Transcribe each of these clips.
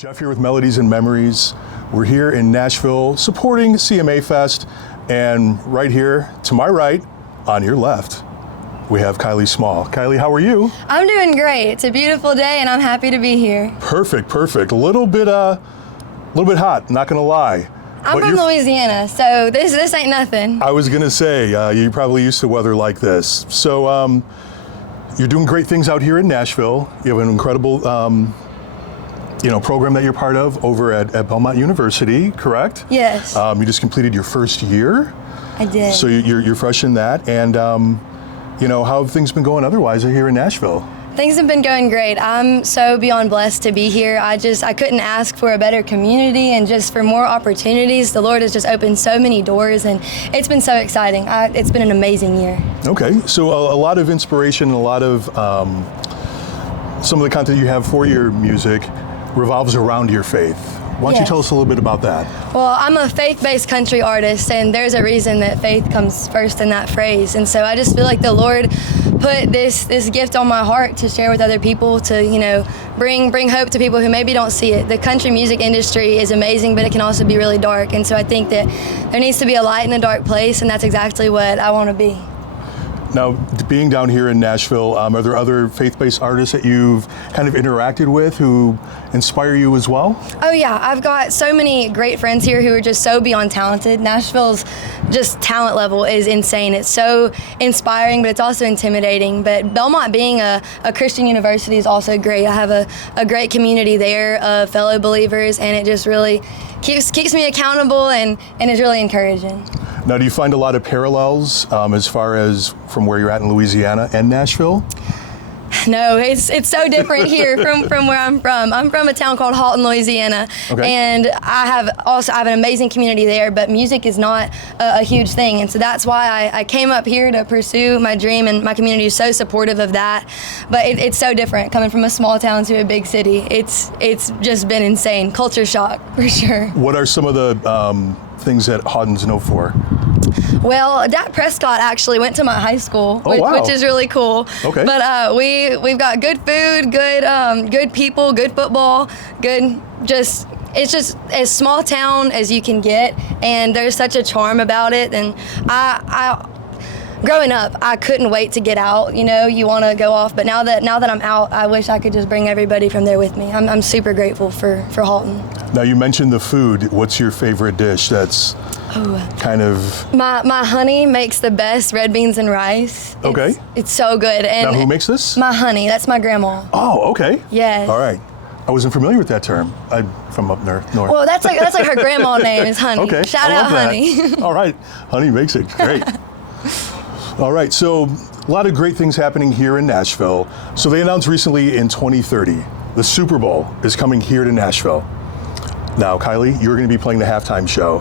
Jeff here with Melodies N Memories. We're here in Nashville supporting CMA Fest, and right here to my right, on your left, we have Kylie Small. Kylie, how are you? I'm doing great. It's a beautiful day and I'm happy to be here. Perfect. A little bit hot, not gonna lie. I'm from Louisiana, so this ain't nothing. I was gonna say, you're probably used to weather like this. So you're doing great things out here in Nashville. You have an incredible program that you're part of over at Belmont University, correct? Yes. You just completed your first year. I did. So you're fresh in that, and how have things been going otherwise here in Nashville? Things have been going great. I'm so beyond blessed to be here. I couldn't ask for a better community and just for more opportunities. The Lord has just opened so many doors, and it's been so exciting. It's been an amazing year. Okay, so a lot of inspiration, a lot of some of the content you have for your music revolves around your faith. Why don't you tell us a little bit about that? Well, I'm a faith-based country artist, and there's a reason that faith comes first in that phrase. And so I just feel like the Lord put this gift on my heart to share with other people, to bring hope to people who maybe don't see it. The country music industry is amazing, but it can also be really dark. And so I think that there needs to be a light in a dark place, and that's exactly what I want to be. Now, being down here in Nashville, are there other faith-based artists that you've kind of interacted with who inspire you as well? Oh yeah, I've got so many great friends here who are just so beyond talented. Nashville's just talent level is insane. It's so inspiring, but it's also intimidating. But Belmont being a Christian university is also great. I have a great community there of fellow believers, and it just really keeps me accountable and is really encouraging. Now, do you find a lot of parallels as far as from where you're at in Louisiana and Nashville? No, it's so different here from where I'm from. I'm from a town called Halton, Louisiana, and I have an amazing community there, but music is not a huge thing, and so that's why I came up here to pursue my dream, and my community is so supportive of that. But it's so different coming from a small town to a big city. It's just been insane. Culture shock, for sure. What are some of the things that Halton's known for? Well, Dak Prescott actually went to my high school, wow. which is really cool. Okay. But we've got good food, good people, good football, it's just as small town as you can get, and there's such a charm about it. And I growing up, I couldn't wait to get out. You want to go off, but now that I'm out, I wish I could just bring everybody from there with me. I'm super grateful for Halton. Now, you mentioned the food. What's your favorite dish that's kind of... My honey makes the best red beans and rice. Okay. It's so good. And now, who makes this? My honey. That's my grandma. Oh, okay. Yes. All right. I wasn't familiar with that term. I'm from up north. Well, that's like her grandma name is Honey. Okay. Shout out Honey. All right. Honey makes it. Great. All right. So a lot of great things happening here in Nashville. So they announced recently in 2030, the Super Bowl is coming here to Nashville. Now, Kylie, you're going to be playing the halftime show.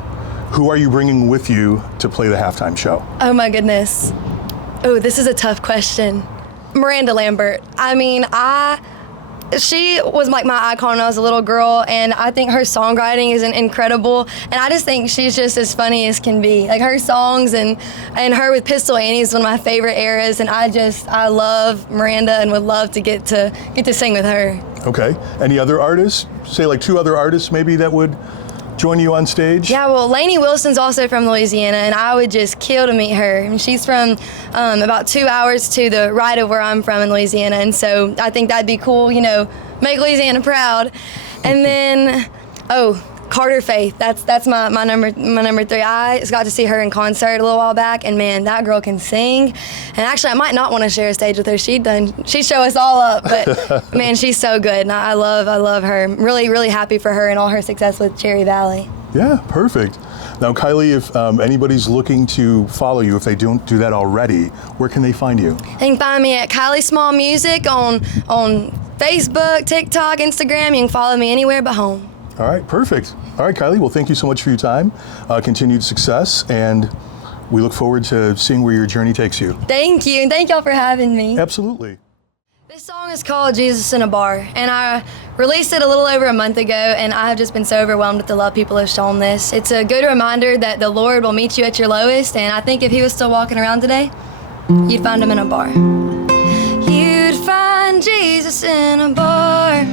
Who are you bringing with you to play the halftime show? Oh my goodness. Oh, this is a tough question. Miranda Lambert. I mean, she was like my icon when I was a little girl, and I think her songwriting is incredible, and I just think she's just as funny as can be. Like her songs and her with Pistol Annie is one of my favorite eras, and I love Miranda and would love to get to sing with her. Okay. Any other artists? Say like two other artists maybe that would join you on stage? Yeah, well, Lainey Wilson's also from Louisiana, and I would just kill to meet her. I mean, she's from about 2 hours to the right of where I'm from in Louisiana, and so I think that'd be cool, make Louisiana proud. And then, Carter Faith, that's my number 3. I got to see her in concert a little while back, and man, that girl can sing. And actually, I might not want to share a stage with her. She'd show us all up, but man, she's so good, and I love her. I'm really, really happy for her and all her success with Cherry Valley. Yeah, perfect. Now, Kylie, if anybody's looking to follow you, if they don't do that already, where can they find you? They can find me at Kylie Small Music on Facebook, TikTok, Instagram. You can follow me anywhere but home. All right, perfect. All right, Kylie, well, thank you so much for your time, continued success, and we look forward to seeing where your journey takes you. Thank you, and thank y'all for having me. Absolutely. This song is called Jesus in a Bar, and I released it a little over a month ago, and I have just been so overwhelmed with the love people have shown this. It's a good reminder that the Lord will meet you at your lowest, and I think if he was still walking around today, you'd find him in a bar. You'd find Jesus in a bar,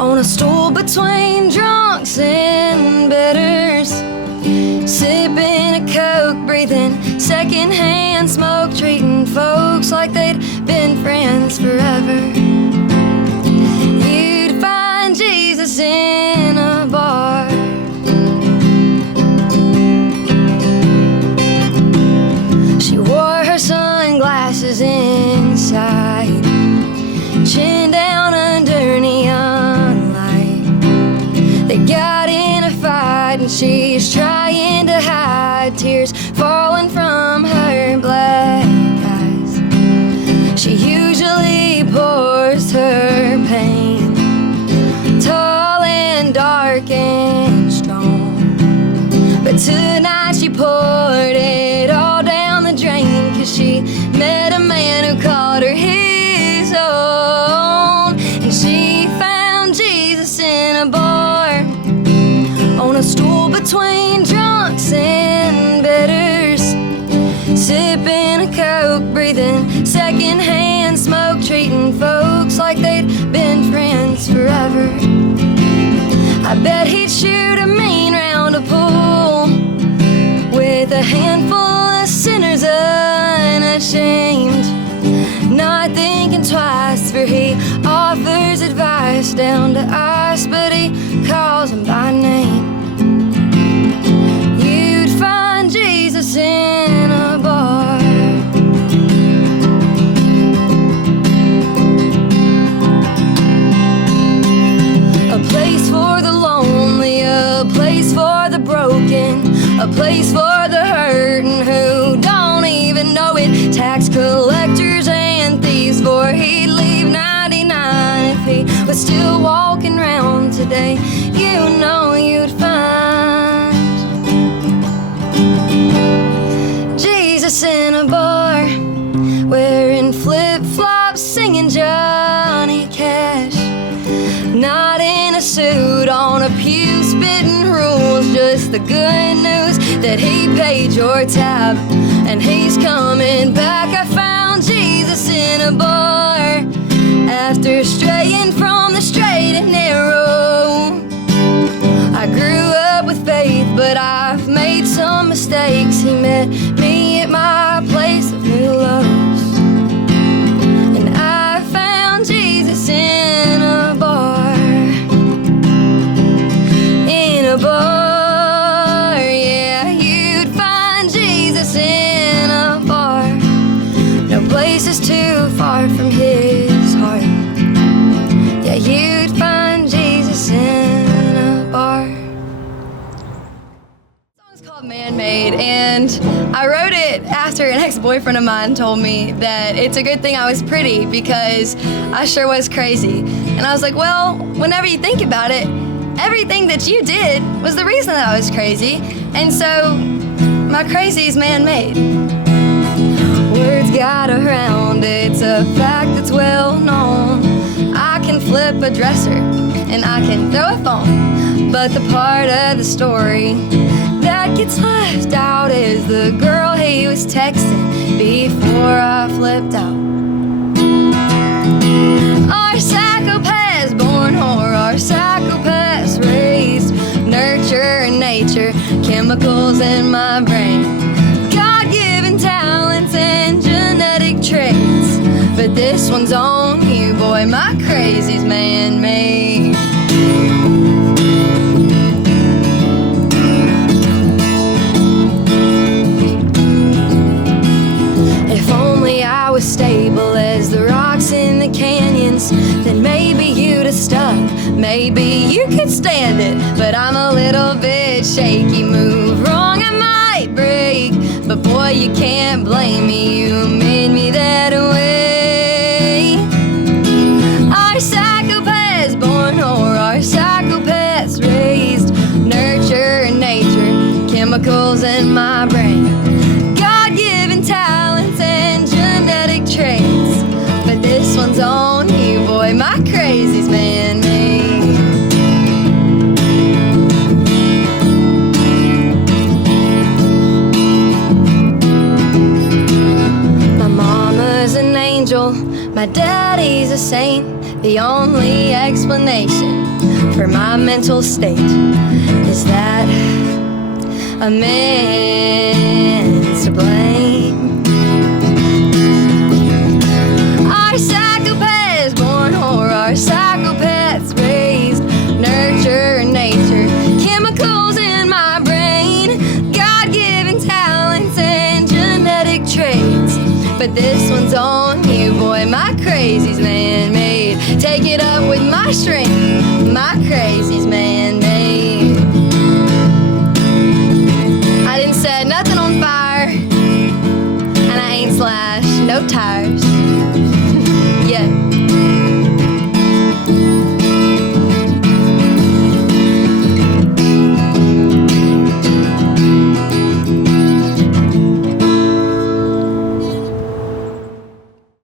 on a stool between drunks and bitters, sipping a Coke, breathing secondhand smoke, treating folks like they'd been friends forever. You'd find Jesus in a bar. She wore her sunglasses inside, chin down under neon light. They got in a fight and she's trying to hide tears falling from her black eyes. She usually pours her pain, tall and dark and strong, but tonight she poured it all down the drain, 'cause she met a man who called her his own. And she found Jesus in a bar, on a stool between drunks and bitters, sipping a Coke, breathing secondhand smoke, treating folks like they'd been friends forever. I bet he'd shoot a mean round of pool with a handful of sinners unashamed, not thinking twice, for he offers advice down to ice, but he calls them by name. You'd find Jesus in a bar. A place for the lonely, a place for the broken, a place for the hurting who don't even know it. Tax collectors and thieves, for he'd leave 99 if he was still walking around today. You know you'd find Jesus in a bar, wearing flip-flops, singing Johnny Cash, not in a suit, on a pew, spitting rules, just the good news that he paid your tab and he's coming back. I found Jesus in a bar, after straying from the straight and narrow. I grew up with faith, but I've made some mistakes. He met me at my place of new lows, and I found Jesus in a bar. In a bar, yeah, you'd find Jesus in a bar. No place is too far from his heart. Yeah, you'd find Jesus in a bar. The song's called Man-Made, and I wrote it after an ex-boyfriend of mine told me that it's a good thing I was pretty, because I sure was crazy. And I was like, well, whenever you think about it, everything that you did was the reason that I was crazy, and so my crazy's man-made. Words got around, it's a fact that's well known. I can flip a dresser and I can throw a phone, but the part of the story that gets left out is the girl he was texting before I flipped out. Our psychopaths born whore, our psychopaths raised, nurture and nature, chemicals in my brain, God-given talents and genetic traits, but this one's on you, boy, my crazy's man-made. If only I was stable as the rocks in the canyons, then maybe you'd have stuck, maybe you could stand it, but I'm a little bit shaky. Move wrong, I might break, but boy, you can't blame me, you made me that way. Our psychopaths born or our psychopaths raised, nurture and nature, chemicals in my brain, God-given talents and genetic traits, but this one's on you, boy, my crazy's man-made. My mama's an angel, my daddy's a saint, the only explanation for my mental state. Is that a man's to blame? Our psychopaths born whore, our psychopaths raised, nurture nature, chemicals in my brain, God-given talents and genetic traits. But this one's on you, boy, my crazy's man-made. Take it up with my strength.